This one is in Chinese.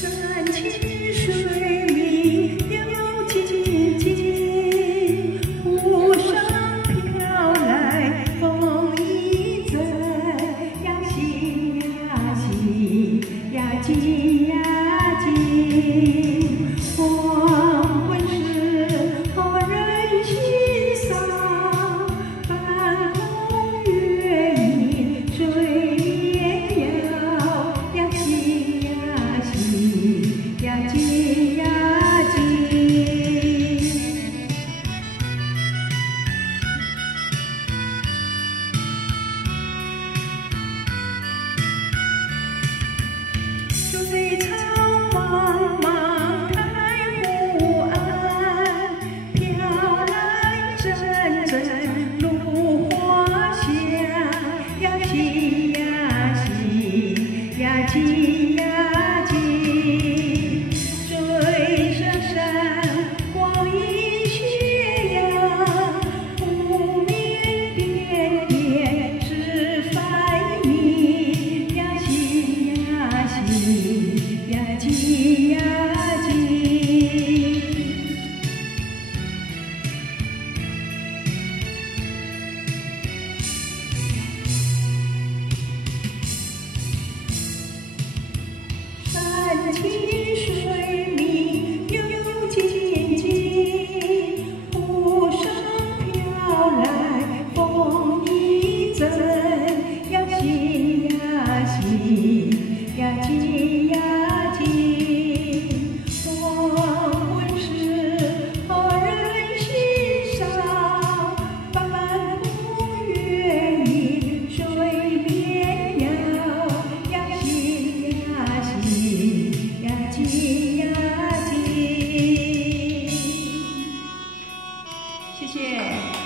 山清水明又静静，湖上飘来风一阵，呀西呀西呀静呀静，黄昏时何人欣赏？半空月明水面遥，呀西呀西呀静呀静。水草茫茫开湖岸，飘来阵阵芦花香，呀西呀西呀静呀静，水闪闪光映斜阳，湖面点点是繁明，呀西呀西呀静呀静。山清水明又静静，湖上飘来风一阵，呀西呀西呀静呀静，黄昏时何人欣赏？半空月明水面遥，呀西呀西呀静呀静。谢谢。